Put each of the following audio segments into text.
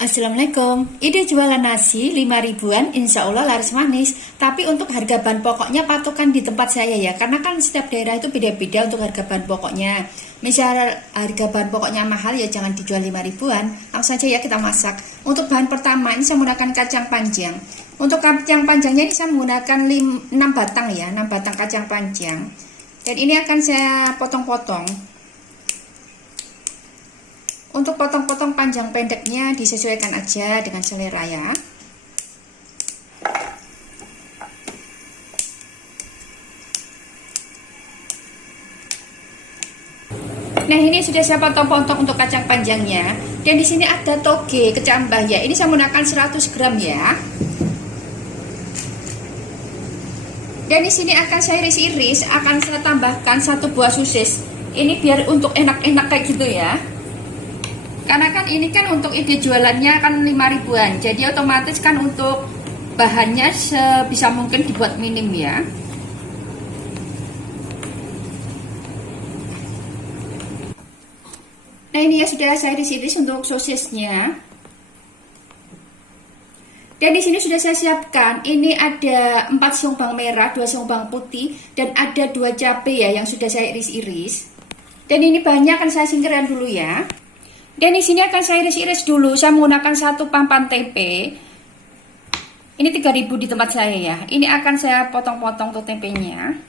Assalamualaikum. Ide jualan nasi 5 ribuan insya Allah laris manis. Tapi untuk harga bahan pokoknya patokan di tempat saya ya. Karena kan setiap daerah itu beda-beda untuk harga bahan pokoknya. Misal harga bahan pokoknya mahal ya jangan dijual 5 ribuan. Langsung saja ya kita masak. Untuk bahan pertama ini saya menggunakan kacang panjang. Untuk kacang panjangnya ini saya menggunakan 6 batang ya. 6 batang kacang panjang. Dan ini akan saya potong-potong. Untuk potong-potong panjang pendeknya disesuaikan aja dengan selera ya. Nah, ini sudah saya potong-potong untuk kacang panjangnya. Dan di sini ada toge kecambah ya. Ini saya menggunakan 100 gram ya. Dan di sini akan saya iris-iris, akan saya tambahkan 1 buah sosis. Ini biar untuk enak-enak kayak gitu ya. Karena kan ini kan untuk ide jualannya kan 5 ribuan. Jadi otomatis kan untuk bahannya sebisa mungkin dibuat minim ya. Nah, ini ya sudah saya iris-iris untuk sosisnya. Dan di sini sudah saya siapkan. Ini ada 4 siung bawang merah, 2 siung bawang putih, dan ada 2 cabai ya yang sudah saya iris-iris. Dan ini bahannya akan saya singkirkan dulu ya. Dan di sini akan saya iris-iris dulu. Saya menggunakan 1 papan tempe. Ini 3.000 di tempat saya ya. Ini akan saya potong-potong tuh tempenya.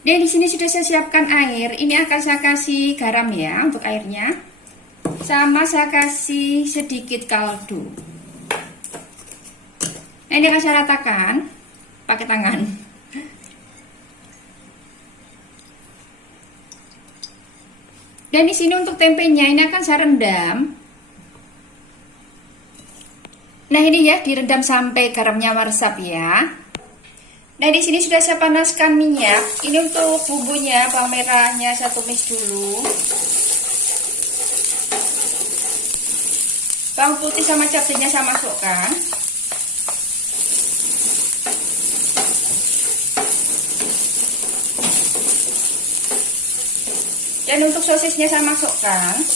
Dan di sini sudah saya siapkan air. Ini akan saya kasih garam ya untuk airnya. Sama saya kasih sedikit kaldu. Nah, ini akan saya ratakan pakai tangan. Dan di sini untuk tempenya ini akan saya rendam. Nah, ini ya direndam sampai garamnya meresap ya. Nah, di sini sudah saya panaskan minyak. Ini untuk bumbunya, bawang merahnya saya tumis dulu. Bawang putih sama cabenya saya masukkan. Dan untuk sosisnya saya masukkan.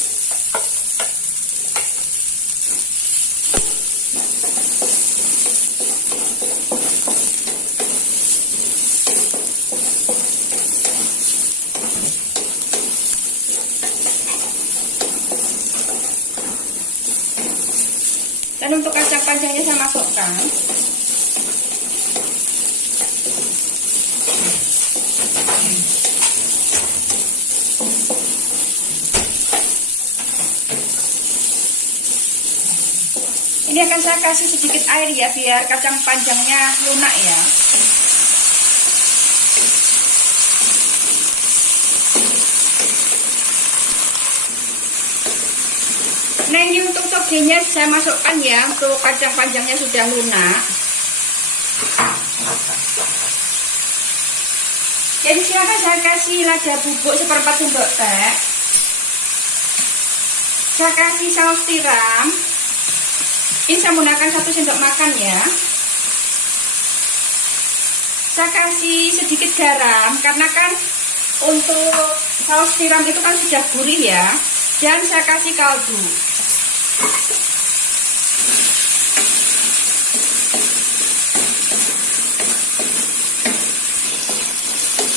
Dan untuk kacang panjangnya saya masukkan. Ini akan saya kasih sedikit air ya biar kacang panjangnya lunak ya. Nah, ini untuk togenya saya masukkan ya. Untuk kacang panjangnya sudah lunak. Jadi silakan saya kasih lada bubuk 1/4 sendok teh. Saya kasih saus tiram. Ini saya menggunakan 1 sendok makan ya. Saya kasih sedikit garam karena kan untuk saus tiram itu kan sudah gurih ya. Dan saya kasih kaldu.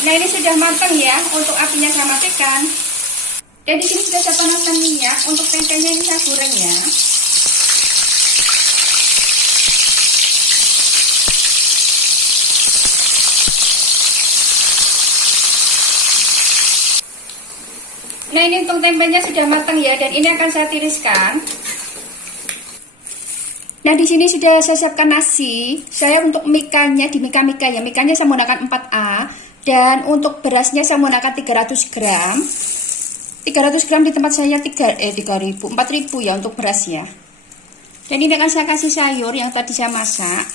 Nah, ini sudah matang ya. Untuk apinya saya matikan. Dan di sini sudah saya panaskan minyak. Untuk tempenya ini saya goreng ya. Nah, ini untuk tempenya sudah matang ya, dan ini akan saya tiriskan. Nah, di sini sudah saya siapkan nasi. Saya untuk mikanya di mika-mika ya. Mikanya saya menggunakan 4A, dan untuk berasnya saya menggunakan 300 gram. 300 gram di tempat saya 4.000 ya untuk berasnya. Dan ini akan saya kasih sayur yang tadi saya masak.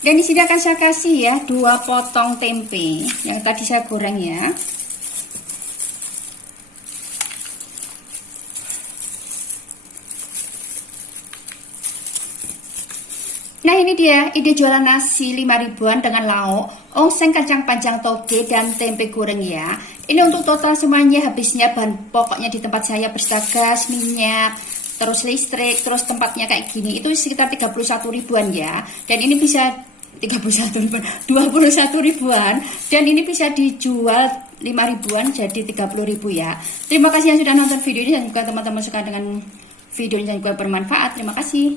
Dan Dan di sini akan saya kasih ya 2 potong tempe yang tadi saya goreng ya. Nah ini dia ide jualan nasi 5 ribuan dengan lauk, ongseng, kacang panjang toge, dan tempe goreng ya. Ini untuk total semuanya habisnya bahan pokoknya di tempat saya beserta gas, minyak, terus listrik, terus tempatnya kayak gini itu sekitar 31 ribuan ya. Dan ini bisa 31 ribuan, 21 ribuan, dan ini bisa dijual 5 ribuan jadi 30 ribu ya. Terima kasih yang sudah nonton video ini, dan jika teman-teman suka dengan video ini dan juga bermanfaat, terima kasih.